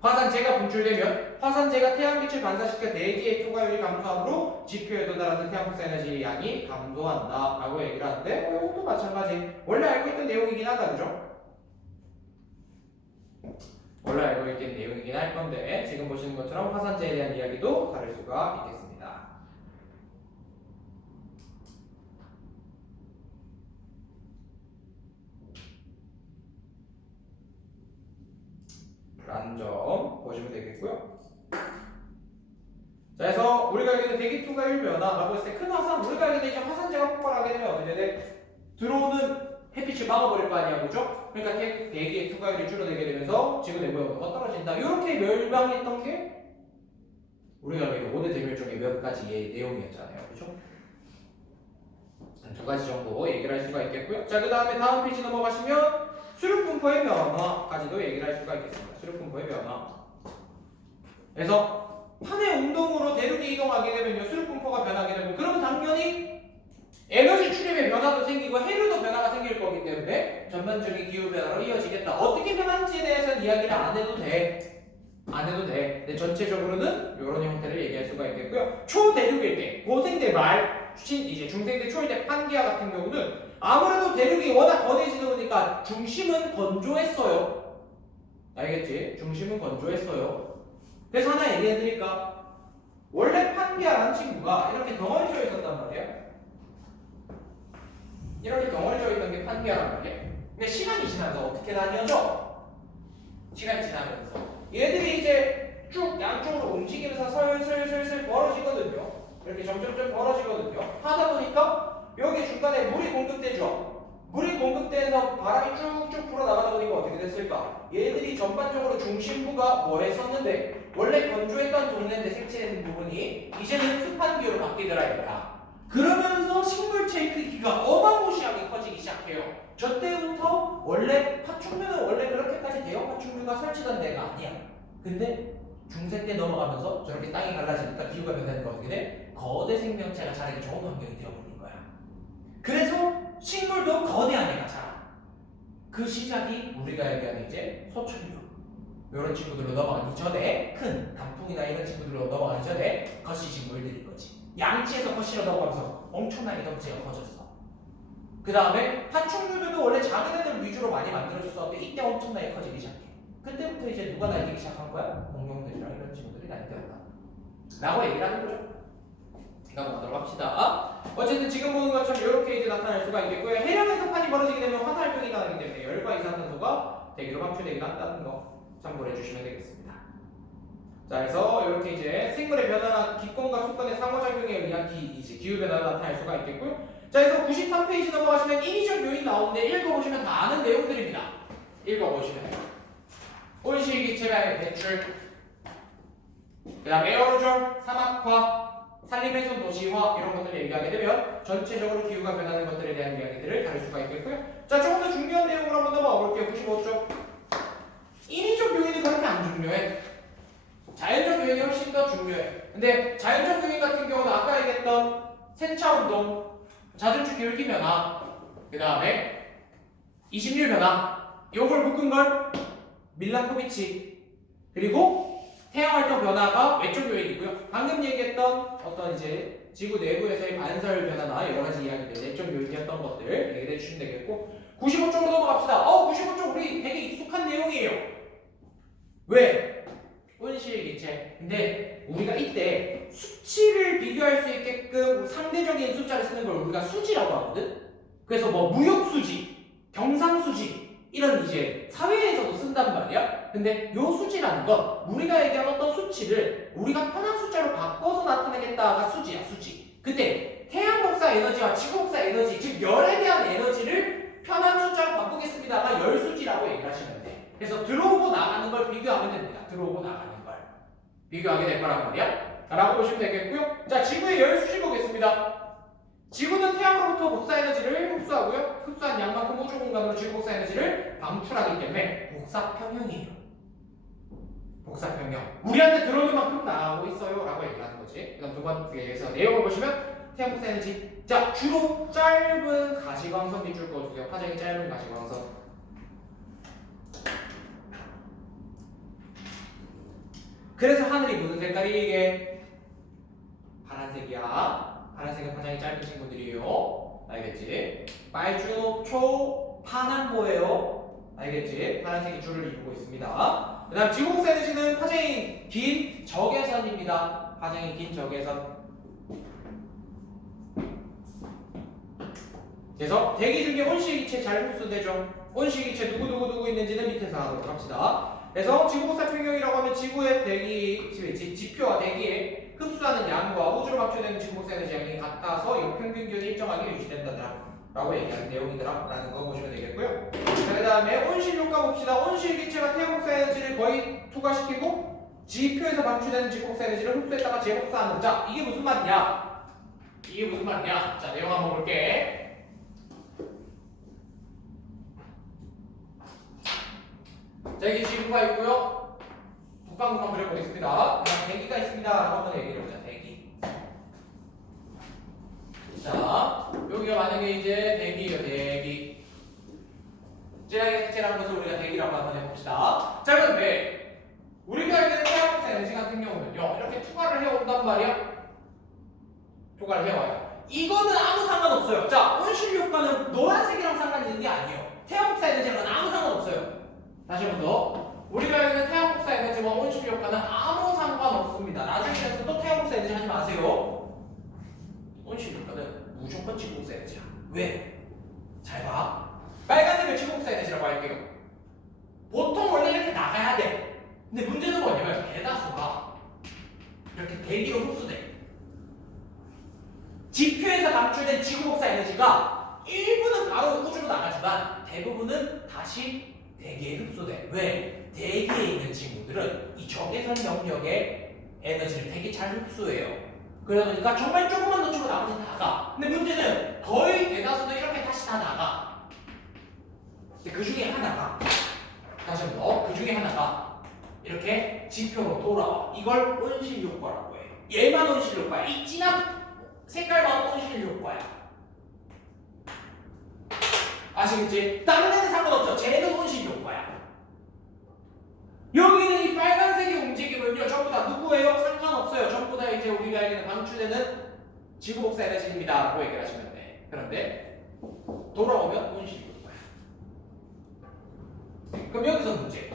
화산재가 분출되면 화산재가 태양빛을 반사시켜 대기의 투과율이 감소하므로 지표에 도달하는 태양풍 에너지 양이 감소한다 라고 얘기를 하는데 이것도 마찬가지. 원래 알고 있던 내용이긴 하다, 그죠? 원래 알고 있던 내용이긴 할 건데 지금 보시는 것처럼 화산재에 대한 이야기도 다를 수가 있겠습니다. 라는 점 보시면 되겠고요. 자, 그래서 우리가 알게 된 대기 투과율 변화라고 했을 때 큰 화산, 우리가 알게 된 이제 화산재가 폭발하게 되면 어떻게 돼? 들어오는 햇빛을 막아버릴 거 아니야, 그죠? 그러니까 대기의 투과율이 줄어들게 되면서 지구 내부의 온도가 떨어진다. 이렇게 멸망했던 게 우리가 알게 된 5대 대멸종의 몇 가지의 내용이었잖아요, 그죠? 두 가지 정도 얘기를 할 수가 있겠고요. 자, 그 다음에 다음 페이지 넘어가시면 수륙분포의 변화까지도 얘기를 할 수가 있겠습니다. 수륙분포의 변화. 그래서 판의 운동으로 대륙이 이동하게 되면요, 수륙분포가 변하게 되고, 그러면 당연히 에너지 출입의 변화도 생기고 해류도 변화가 생길 거기 때문에 전반적인 기후 변화로 이어지겠다. 어떻게 변하는지에 대해서는 이야기를 안 해도 돼. 안 해도 돼. 근데 전체적으로는 이런 형태를 얘기할 수가 있겠고요. 초대륙일 때, 고생대 말 이제 중생대 초일대 판기아 같은 경우는 아무래도 대륙이 워낙 거대해지다 보니까 중심은 건조했어요. 알겠지? 중심은 건조했어요. 그래서 하나 얘기해드릴까? 원래 판기아라는 친구가 이렇게 덩어리져 있었단 말이야. 이렇게 덩어리져 있던 게 판기아란 말이야. 근데 시간이 지나서 어떻게 나뉘어져? 시간이 지나면서 얘들이 이제 쭉 양쪽으로 움직이면서 슬슬슬슬 벌어지거든요. 이렇게 점점점 벌어지거든요. 하다 보니까 여기 중간에 물이 공급되죠. 물이 공급돼서 바람이 쭉쭉 불어나가다 보니까 어떻게 됐을까? 얘들이 전반적으로 중심부가 뭐했었는데 원래 건조했던 동네인데 색칠된 부분이 이제는 습한 기후로 바뀌더라 얘들아. 그러면서 식물체의 크기가 어마무시하게 커지기 시작해요. 저 때부터 원래 파충류는 원래 그렇게까지 대형 파충류가 설치던 데가 아니야. 근데 중세 때 넘어가면서 저렇게 땅이 갈라지니까 기후가 변하니까 어떻게 돼? 거대 생명체가 자라기 좋은 환경이 되어버린 거야. 그래서 식물도 거대한 애가 자라. 그 시작이 우리가 얘기하는 이제 소천류 이런 친구들로 넘어가기 전에 큰 단풍이나 이런 친구들로 넘어가기 전에 거시 식물들인 거지. 양치에서 거시로 넘어가면서 엄청나게 덩치가 커졌어. 그 다음에 파충류들도 원래 작은 애들 위주로 많이 만들어졌었는데 이때 엄청나게 커지기 시작해. 그때부터 이제 누가 날리기 시작한 거야? 공룡들이랑 이런 친구들이 날렸다 라고 얘기를 하는 거죠. 넘어가도록 합시다. 어쨌든 지금 보는 것처럼 이렇게 이제 나타날 수가 있겠고요. 해령에서 판이 벌어지게 되면 화산활동이 나기 때문에 열과 이산탄소가 대기로 방출되게 한다는 거 참고를 해주시면 되겠습니다. 자, 그래서 이렇게 이제 생물의 변화나 기권과 수권의 상호작용에 의한 기후 변화가 나타날 수가 있겠고요. 자, 그래서 93페이지 넘어가시면 인위적 요인 나오는데 읽어보시면 다 아는 내용들입니다. 읽어보시면 돼요. 온실기체의 배출, 그 다음에 에어로졸, 사막화, 산림훼손 도시화 이런 것들을 얘기하게 되면 전체적으로 기후가 변하는 것들에 대한 이야기들을 다룰 수가 있겠고요. 자, 조금 더 중요한 내용으로 한번 넘어가 볼게요. 95쪽. 인위적 요인이 그렇게 안 중요해. 자연적 요인이 훨씬 더 중요해. 근데 자연적 요인 같은 경우는 아까 얘기했던 세차운동, 자전축 기울기 변화, 그 다음에 이심률 변화, 요걸 묶은 걸 밀라코비치, 그리고 태양활동 변화가 외적 요인이고요. 방금 얘기했던 어떤 이제 지구 내부에서의 반설 변화나 여러 가지 이야기들, 내적 요인이었던 것들 얘기해 주시면 되겠고, 95쪽으로 넘어갑시다. 95쪽 우리 되게 익숙한 내용이에요. 왜? 온실기체. 근데 우리가 이때 수치를 비교할 수 있게끔 상대적인 숫자를 쓰는 걸 우리가 수지라고 하거든. 그래서 뭐 무역수지, 경상수지 이런 이제 사회에서도 쓴단 말이야. 근데 요 수지라는 건 우리가 얘기한 어떤 수치를 우리가 편한 숫자로 바꿔서 나타내겠다가 수지야, 수지. 그때 태양 복사 에너지와 지구 복사 에너지, 즉 열에 대한 에너지를 편한 숫자로 바꾸겠습니다가 열수지라고 얘기를 하시면 돼. 그래서 들어오고 나가는 걸 비교하면 됩니다. 들어오고 나가는 걸 비교하게 될 거란 말이야. 라고 보시면 되겠고요. 자, 지구의 열수지 보겠습니다. 지구는 태양으로부터 복사 에너지를 흡수하고요. 흡수한 양만큼 우주 공간으로 지구 복사 에너지를 방출하기 때문에 복사평형이에요. 복사평형. 우리한테 들어오는 만큼 나가고 있어요. 라고 얘기를 하는 거지. 그 다음 두 번째에서 내용을 보시면 태양 복사 에너지. 자, 주로 짧은 가시광선 밑줄 그어주세요. 파장이 짧은 가시광선. 그래서 하늘이 무슨 색깔이 이게? 파란색이야. 파란색은 파장이 짧은 친구들이에요. 알겠지? 빨주노초 파남보예요. 알겠지? 파란색이 줄을 이루고 있습니다. 그 다음 지구복사 에너지는 파장이 긴 적외선입니다. 파장이 긴 적외선. 그래서 대기 중에 온실기체 잘 흡수되죠. 온실기체 누구 있는지는 밑에서 하도록 합시다. 그래서 지구복사 평형이라고 하면 지구의 대기, 지표와 대기에 흡수하는 양과 우주로 방출되는 지구복사 에너지 양이 같아서 역평균 기온이 일정하게 유지된다 라고 얘기하는 내용이더라 라는 거 보시면 되겠고요. 자, 그 다음에 온실 효과 봅시다. 온실기체가 태양복사 에너지를 거의 투과시키고 지표에서 방출되는 지구복사 에너지를 흡수했다가 재복사하는. 자, 이게 무슨 말이냐? 이게 무슨 말이냐? 자, 내용 한번 볼게. 자, 여기 지구가 있고요. 북방구만 그려보겠습니다. 그냥 대기가 있습니다. 라고 한번 얘기를 해보자. 대기. 자, 여기가 만약에 이제 대기예요. 대기. 진하게 색칠한 것을 우리가 대기라고 한번 해봅시다. 자, 그런데 우리가 알게 태양복사 에너지 같은 경우는요, 이렇게 투과를 해온단 말이야. 투과를 해와요. 이거는 아무 상관없어요. 자, 온실 효과는 노란색이랑 상관 있는 게 아니에요. 태양 복사 에너지랑은 아무 상관없어요. 다시 한 번 더. 우리가 알고 있는 태양 복사 에너지와 온실 효과는 아무 상관없습니다. 나중에 또 태양 복사 에너지 하지 마세요. 온실 효과는 무조건 지구 복사 에너지야. 왜? 잘 봐. 빨간색을 지구 복사 에너지라고 할게요. 보통 원래 이렇게 나가야 돼. 근데 문제는 뭐냐면 대다수가 이렇게 대기로 흡수돼. 지표에서 방출된 지구 복사 에너지가 일부는 바로 우주로 나가지만 대부분은 다시 대기에 흡수돼. 왜? 대기에 있는 친구들은 이 적외선 영역의 에너지를 되게 잘 흡수해요. 그러다 보니까 정말 조금만 더 치고 나머지는 다 가. 근데 문제는 거의 대다수는 이렇게 다시 다 나가. 근데 그 중에 하나가 다시 한 번 더. 그 중에 하나가 이렇게 지표로 돌아와. 이걸 온실 효과라고 해. 얘만 온실 효과야. 이 진한 색깔만 온실 효과야. 아시겠지? 다른 애는 상관없어. 쟤는 온실 효과야. 여기는 이 빨간색의 움직임은요 전부 다 누구예요? 상관없어요. 전부 다 이제 우리가 알기는 방출되는 지구 복사 에너지입니다 라고 얘기를 하시면 돼. 그런데 돌아오면 온실 효과야. 그럼 여기서 문제.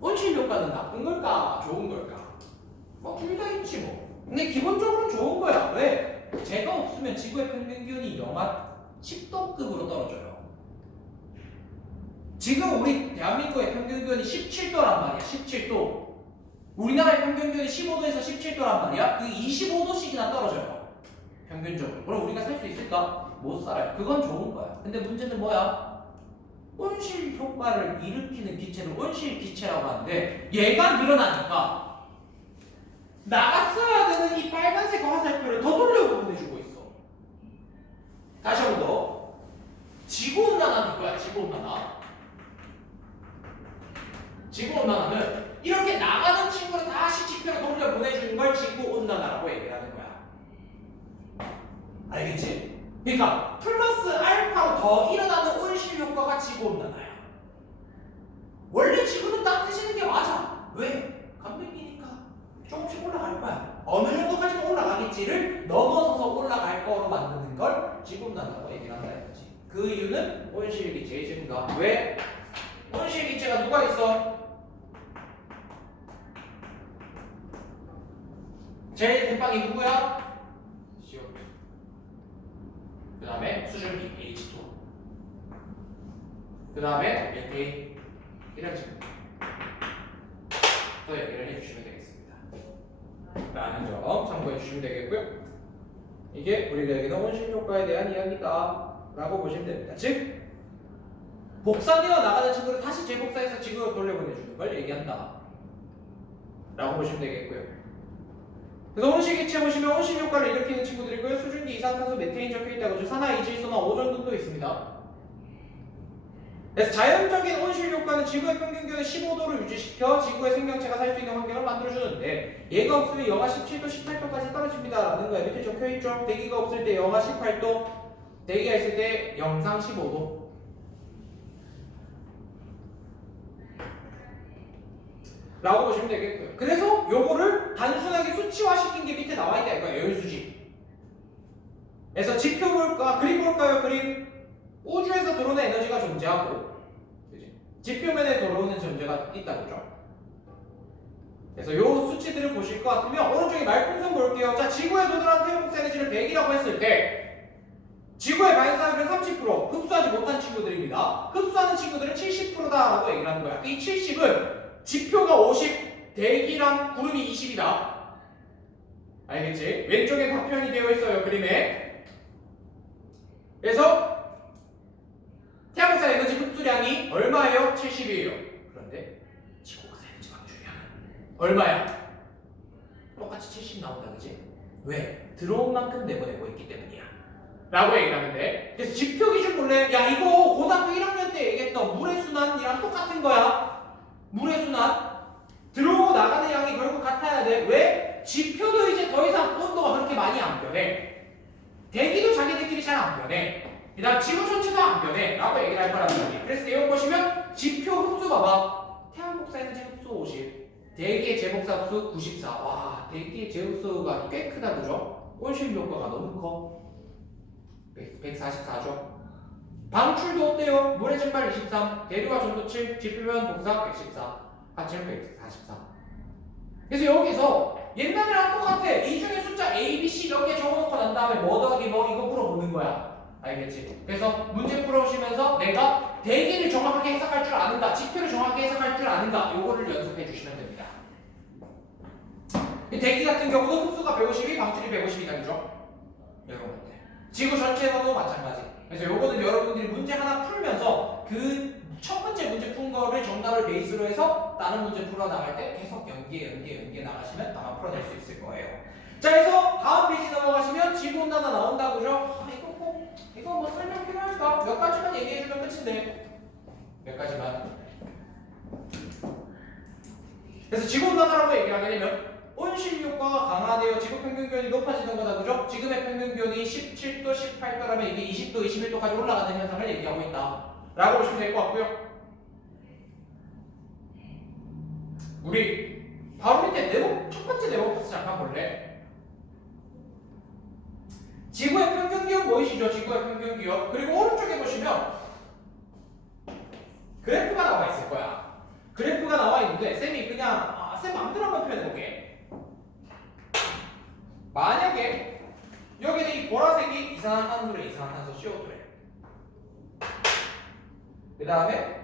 온실 효과는 나쁜 걸까? 좋은 걸까? 뭐 둘 다 있지 뭐. 근데 기본적으로 좋은 거야. 왜? 제가 없으면 지구의 평균 기온이 영하 10도급으로 떨어져요. 지금 우리 대한민국의 평균 기온이 17도란 말이야. 17도. 우리나라의 평균 기온이 15도에서 17도란 말이야. 그 25도씩이나 떨어져요. 평균적으로. 그럼 우리가 살 수 있을까? 못 살아요. 그건 좋은 거야. 근데 문제는 뭐야? 온실 효과를 일으키는 기체를 온실 기체라고 하는데 얘가 늘어나니까 나갔어야 되는 이 빨간색 화살표를 더 돌려보내주고 있어. 다시 한 번 더. 지구온난화는 뭐야? 지구온난화. 지구온난화는 이렇게 나가는 친구를 다시 지표로 돌려보내주는 걸 지구온난화라고 얘기를 하는 거야. 알겠지? 그러니까 플러스 알파로 더 일어나는 온실 효과가 지구온난화야. 원래 지구는 따뜻해지는 게 맞아. 왜? 강백이니까 조금씩 올라갈 거야. 어느 정도까지는 올라가겠지를 넘어서서 올라갈 거로 만드는 걸 지구온난화라고 얘기를 한다 했지. 그 이유는 온실기체의 증가. 왜? 온실기체가 누가 있어? 제일 대빵이 누구야? CO2. 그 다음에 수증기 H2. 그 다음에 메테인 이런 식으로 또 얘기를 해주시면 되겠습니다. 라는 점 참고해 주시면 되겠고요. 이게 우리가 얘기한 온실 효과에 대한 이야기다 라고 보시면 됩니다. 즉 복사되어 나가는 친구를 다시 재복사해서 지구로 돌려보내주는 걸 얘기한다 라고 보시면 되겠고요. 그래서 온실기체 보시면 온실 효과를 일으키는 친구들이고요. 수증기, 이산화탄소, 메테인 적혀있다고 하죠. 산화이질소나 오존 등도 있습니다. 그래서 자연적인 온실 효과는 지구의 평균 기온을 15도로 유지시켜 지구의 생명체가 살 수 있는 환경을 만들어주는데 얘가 없으면 영하 17도, 18도까지 떨어집니다 라는 거에 밑에 적혀있죠. 대기가 없을 때 영하 18도, 대기가 있을 때 영상 15도. 라고 보시면 되겠고요. 그래서 요거를 단순하게 수치화시킨 게 밑에 나와있다 이거예요. 열수지. 그래서 지표 볼까? 그림 볼까요? 그림. 우주에서 들어오는 에너지가 존재하고 그치? 지표면에 들어오는 존재가 있다고죠. 그래서 요 수치들을 보실 것 같으면 오른쪽에 말풍선 볼게요. 자, 지구에 도달한 태양복 에너지를 100이라고 했을 때 지구의 반사율은 30%, 흡수하지 못한 친구들입니다. 흡수하는 친구들은 70%다라고 얘기를 하는 거야. 이 70은 지표가 50, 대기랑 구름이 20이다. 알겠지? 왼쪽에 다 표현이 되어 있어요. 그림에. 그래서 태양광 에너지 흡수량이 얼마예요? 70이에요. 그런데 지구가 에너지 방출량은 얼마야? 똑같이 70 나온다, 그지? 왜? 들어온 만큼 내보내고 있기 때문이야. 라고 얘기를 하는데, 그래서 지표 기준 볼래? 야, 이거 고등학교 1학년 때 얘기했던 물의 순환이랑 똑같은 거야. 물의 순환. 들어오고 나가는 양이 결국 같아야 돼. 왜? 지표도 이제 더 이상 온도가 그렇게 많이 안 변해. 대기도 자기들끼리 잘 안 변해. 그 다음 지구 전체도 안 변해 라고 얘기를 할 거란 말이야. 그래서 내용 보시면 지표 흡수 봐봐. 태양 복사 에너지 흡수 50, 대기의 재복사 흡수 94. 와, 대기의 재흡수가 꽤 크다, 그죠? 온실 효과가 너무 커. 144죠. 방출도 어때요? 물의 증발 23, 대류와 전도 7, 지표면 복사 114, 하체는 144. 그래서 여기서 옛날이랑 똑같아. 이 중에 숫자 A, B, C 몇 개 적어놓고 난 다음에 뭐 더하기 뭐 이거 물어보는 거야. 알겠지? 그래서 문제 풀어오시면서 내가 대기를 정확하게 해석할 줄 아는가, 지표를 정확하게 해석할 줄 아는가, 요거를 연습해 주시면 됩니다. 대기 같은 경우도 흡수가 152, 방출이 152다, 그죠? 여러분들. 지구 전체에서도 마찬가지. 그래서 요거는 여러분들이 문제 하나 풀면서 그 첫 번째 문제 푼 거를 정답을 베이스로 해서 다른 문제 풀어 나갈 때 계속 연기해 나가시면 아마 풀어낼 수 있을 거예요. 자, 그래서 다음 페이지 넘어가시면 지구온난화 나온다, 그죠? 이거 뭐 설명 필요할까? 몇 가지만 얘기해주면 끝인데. 몇 가지만. 그래서 지구온난화라고 얘기를 하게 되면 온실 효과가 강화되어 지구 평균 기온이 높아지는 거다, 그죠? 지금의 평균 기온이 17도, 18도라면 이게 20도, 21도까지 올라가는 현상을 얘기하고 있다 라고 보시면 될 것 같고요. 우리 바로 밑에 첫 번째 네모부터 잠깐 볼래? 지구의 평균 기온 보이시죠? 지구의 평균 기온. 그리고 오른쪽에 보시면 그래프가 나와 있을 거야. 그래프가 나와 있는데 쌤이 그냥 쌤 마음대로 한번 표현해볼게. 만약에 여기는 이 보라색이 이산화탄소래, 이산화탄소 CO2래. 그 다음에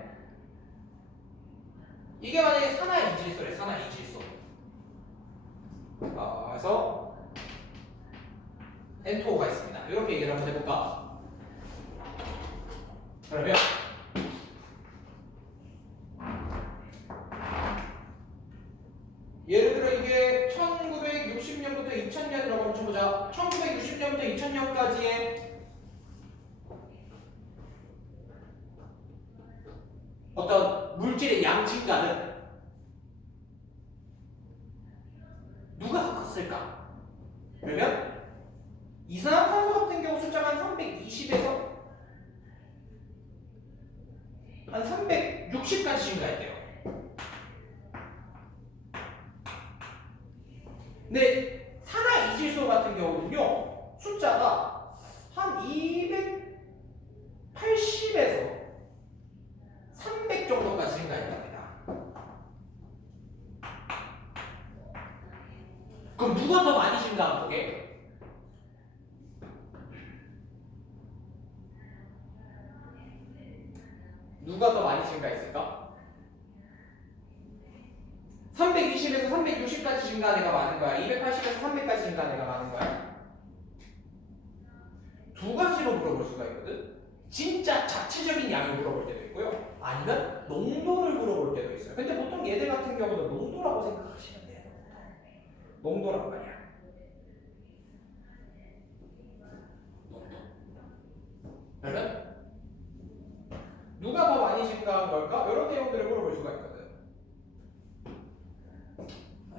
이게 만약에 산화이질소래, 산화이질소. 그래서 N2O가 있습니다. 이렇게 얘기를 한번 해볼까? 그러면 예를 들어 이게 1960년부터 2000년이라고 한번 쳐보자. 1960년부터 2000년까지의 어떤 물질의 양 증가는 누가 더 컸을까? 그러면 이산화탄소 같은 경우 숫자가 한 320에서 한 360까지 증가했대요. 근데 산화이질소 같은 경우는요, 숫자가 한 280에서 300 정도까지 증가했답니다. 그럼 누가 더 많이 증가한 거게? 누가 더 많이 증가했을까? 320에서 360까지 증가한 애가 많은 거야? 280에서 300까지 증가한 애가 많은 거야? 두 가지로 물어볼 수가 있거든? 진짜 자체적인 양을 물어볼 때도 있고요. 아니면 농도를 물어볼 때도 있어요. 근데 보통 얘들 같은 경우는 농도라고 생각하시면 돼요. 농도란 말이야. 농도. 그러면 누가 더 많이 증가한 걸까? 이런 내용들을 물어볼 수가 있거든.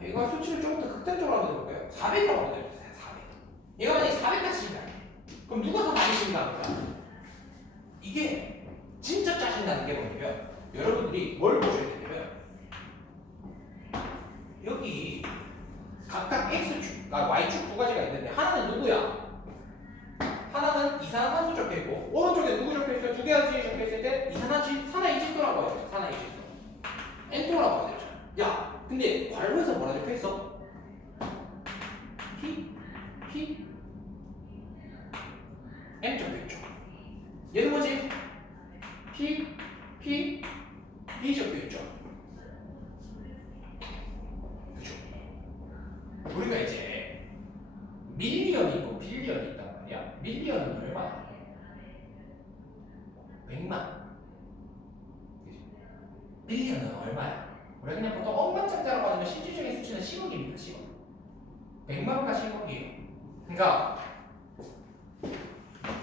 이거 수치를 조금 더 극단적으로 한번 해볼까요? 400이라고 한번 해보세요. 400. 얘가 만약에 400까지 증가해. 그럼 누가 더 많이 증가할까? 이게 진짜 짜증나는 게 뭐냐면 여러분들이 뭘 보셔야 되냐면 여기 각각 X축, Y축 두 가지가 있는데 하나는 누구야? 하나는 이산화탄소 적혀있고 오른쪽에 누구 적혀있어요? 두 가지 적혀있을 때 산화이질소라고 해요. 산화이질소. N2O라고 해야 되잖아. 야, 근데 괄호에서 뭐라 적혀있어? P M 적혀있죠. 얘는 뭐지? B 적혀있죠. 그죠? 우리가 이제 밀리언이 있고 빌리언이 있단 말이야. 밀리언은 얼마야? 100만. 그지? 빌리언은 얼마야? 우리가 그냥 보통 억만장자로 받으면 실질적인 수치는 10억입니다. 10억. 100만과 10억이에요. 그러니까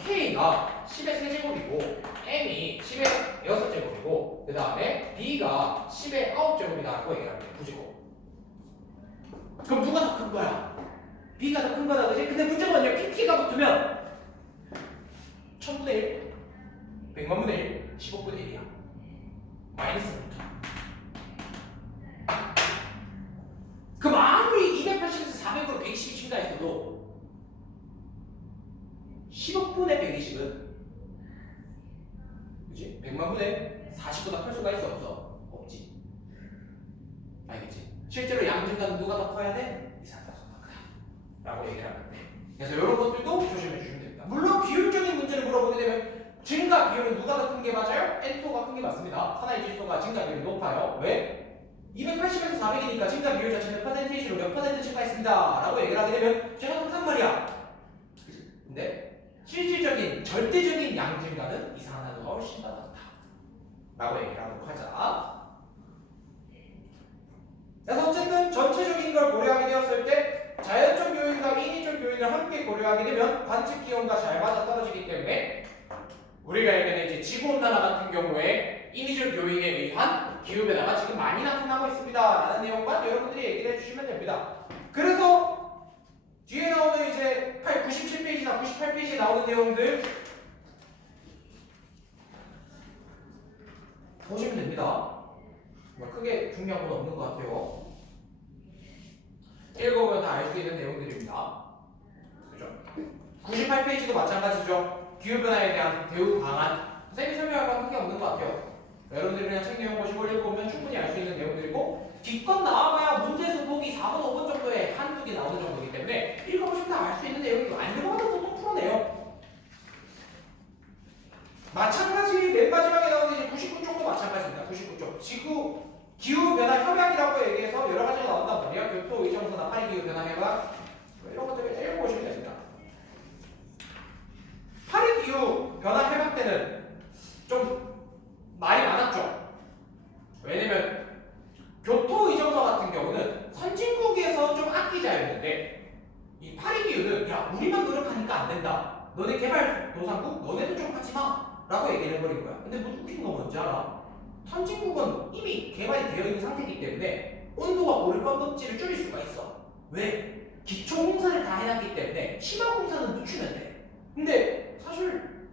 K가 10의 세제곱이고 M이 10의 6제곱이고 그 다음에 B가 10의 9제곱이라고 얘기를 합니다. 9제곱. 그럼 누가 더 큰 거야? B가 더 큰 거다, 그지? 근데 문제가 뭐냐? PT가 붙으면 1000분의 1, 100만분의 1, 10억분의 1이야. 마이너스부터. 그럼 아무리 280에서 400으로 120이 증가했어도 식은 그치? 100만 분의 40보다 클 수가 있어 없어? 없지. 알겠지? 실제로 양증가는 누가 더 커야 돼? 이산화탄소 더 크다 라고 얘기를 하는데, 그래서 이런 것들도 조심해 주시면 됩니다. 물론 비율적인 문제를 물어보게 되면 증가 비율은 누가 더 큰 게 맞아요? N2가 큰 게 맞습니다. 하나의 질소가 증가 비율이 높아요. 왜? 280에서 400이니까 증가 비율 자체는 퍼센테이지로 몇 퍼센트 증가했습니다 라고 얘기를 하게 되면 제가 똑같은 말이야. 근데 실질적인 절대적인 양 증가는 이산화탄소가 훨씬 더 많다 라고 얘기를 하도록 하자. 그래서 어쨌든 전체적인 걸 고려하게 되었을 때 자연적 요인과 인위적 요인을 함께 고려하게 되면 관측 기온과 잘 맞아떨어지기 때문에 우리가 얘기하는 이제 지구온난화 같은 경우에 인위적 요인에 의한 기후변화가 지금 많이 나타나고 있습니다 라는 내용만 여러분들이 얘기를 해주시면 됩니다. 그래서 뒤에 나오는 이제 97페이지나 98페이지에 나오는 내용들 보시면 됩니다. 크게 중요한 건 없는 것 같아요. 읽어보면 다 알 수 있는 내용들입니다. 그죠? 98페이지도 마찬가지죠. 기후변화에 대한 대응 방안. 선생님이 설명할 건 크게 없는 것 같아요. 여러분들이 그냥 책 내용 보시고 읽어보면 충분히 알 수 있는 내용들이고, 기껏 나와봐야 문제에서 보기 4번, 5번 정도에 한두 개 나오는 정도이기 때문에 읽어보시면 다 알 수 있는 내용이고, 안 읽어봐도 보통 풀어내요. 마찬가지 맨 마지막에 나오는 이제 99쪽도 마찬가지입니다. 99쪽. 지구 기후변화 협약이라고 얘기해서 여러 가지가 나온단 말이야. 교토 의정서나 파리 기후변화 협약 이런 것들을 읽어보시면 됩니다. 파리 기후변화 협약 때는 좀 말이 많았죠. 왜냐면 교토 의정서 같은 경우는 선진국에서 좀 아끼자였는데, 이 파리 기후는 야 우리만 노력하니까 안 된다. 너네 개발도상국 너네도 좀 하지 마 라고 얘기를 해버린 거야. 근데 뭐 웃긴 거 뭔지 알아? 선진국은 이미 개발이 되어 있는 상태이기 때문에 온도가 오를 건덕지를 줄일 수가 있어. 왜? 기초 공사를 다 해놨기 때문에 심화 공사는 늦추면 돼. 근데 사실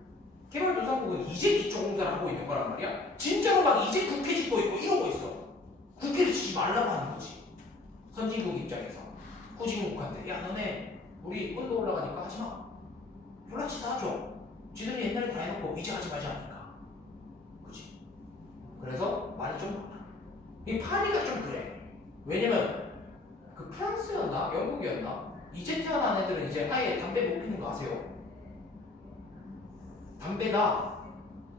개발도상국은 이제 기초 공사를 하고 있는 거란 말이야. 진짜로 막 이제 국회 짓고 있고 이러고 있어. 국회를 짓지 말라고 하는 거지. 선진국 입장에서 후진국한테 야 너네 우리 온도 올라가니까 하지 마. 졸라치사 하죠. 지들이 옛날에 다 해놓고 이제 하지 말자 하니까. 그치? 그래서 많이 좀 많아. 이 파리가 좀 그래. 왜냐면 그 프랑스였나 영국이었나 이제 태어난 애들은 이제 아예 담배 못 피는 거 아세요? 담배가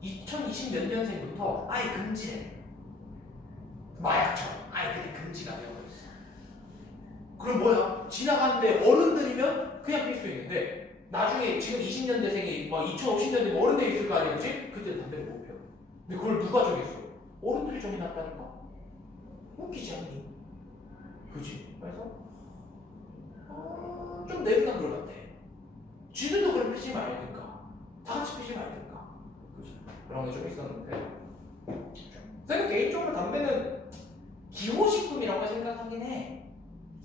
2020몇 년생부터 아예 금지해. 마약처럼 아예 금지가 되어버렸어. 그럼 뭐야? 지나가는데 어른들이면 그냥 필 수 있는데 나중에 지금 20년대생이 막 2050년대 뭐 어른 돼 있을 거 아니야, 그치? 그때 담배를 못 펴. 근데 그걸 누가 정했어? 어른들이 정해놨다니까? 웃기지 않니? 그치? 그래서 좀 내리는 걸 같아. 쥐들도 그럼 피지 말든가 다 같이 피지 말든가. 그치? 그런 게 좀 있었는데 저는 개인적으로 담배는 기호식품이라고 생각하긴 해.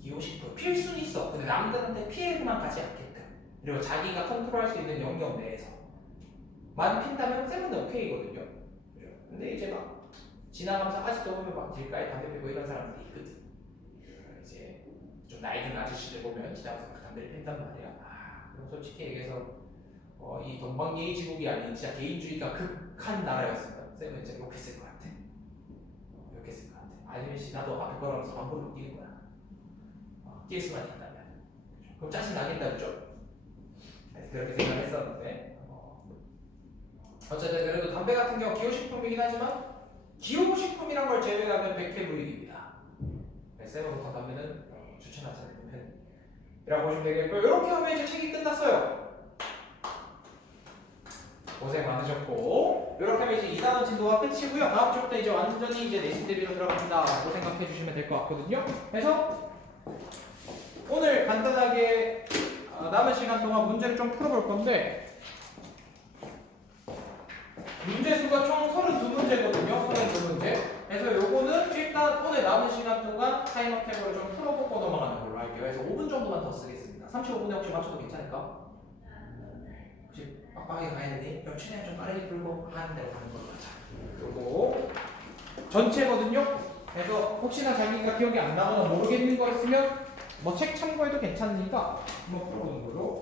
기호식품 필 수는 있어. 근데 남들한테 피해만 가지 않게끔, 그리고 자기가 컨트롤할 수 있는 영역 내에서 만 핀다면 쌤은 오케이거든요. 그죠? 근데 이제 막 지나가면서 아직도 보면 막 길가에 담배 피고 이런 사람들이 있거든. 이제 좀 나이 든 아저씨들 보면 지나가면서 그 담배를 핀단 말이야. 그럼 솔직히 얘기해서 이 동방예의지국이 아닌 진짜 개인주의가 극한 나라였으면 쌤은 진짜 욕했을 것 같아. 욕했을 것 같아. 아니면 나도 앞에 걸어가면서 반복으로 뛰는 거야. 뛸 수만 있다면. 그럼 짜증 나겠다, 그죠? 그렇게 생각했었는데 어쨌든 그래도 담배 같은 경우 기호식품이긴 하지만 기호식품이란 걸 제외하면 100회 무익입니다. 쌤부터 담배는 추천하지 않는 편이라고 보시면 되겠고요. 이렇게 하면 이제 책이 끝났어요. 고생 많으셨고, 이렇게 하면 이제 2단원 진도가 끝이고요. 다음 주부터 이제 완전히 이제 내신 대비로 들어갑니다 라고 생각해 주시면 될 것 같거든요. 그래서 오늘 간단하게 남은 시간 동안 문제를 좀 풀어볼 건데, 문제 수가 총 32문제거든요. 32문제. 그래서 요거는 일단 오늘 남은 시간 동안 타임어택으로 좀 풀어보고 넘어가는 걸로 할게요. 그래서 5분 정도만 더 쓰겠습니다. 35분에 혹시 맞춰도 괜찮을까? 혹시 빡빡하게 가야 되니? 그럼 최대한 좀 빠르게 풀고 하는 대로 가는 걸로 하자. 요거 전체거든요. 그래서 혹시나 자기가 기억이 안 나거나 모르겠는 거 있으면 뭐 책 참고해도 괜찮으니까 한번 풀어보는 걸로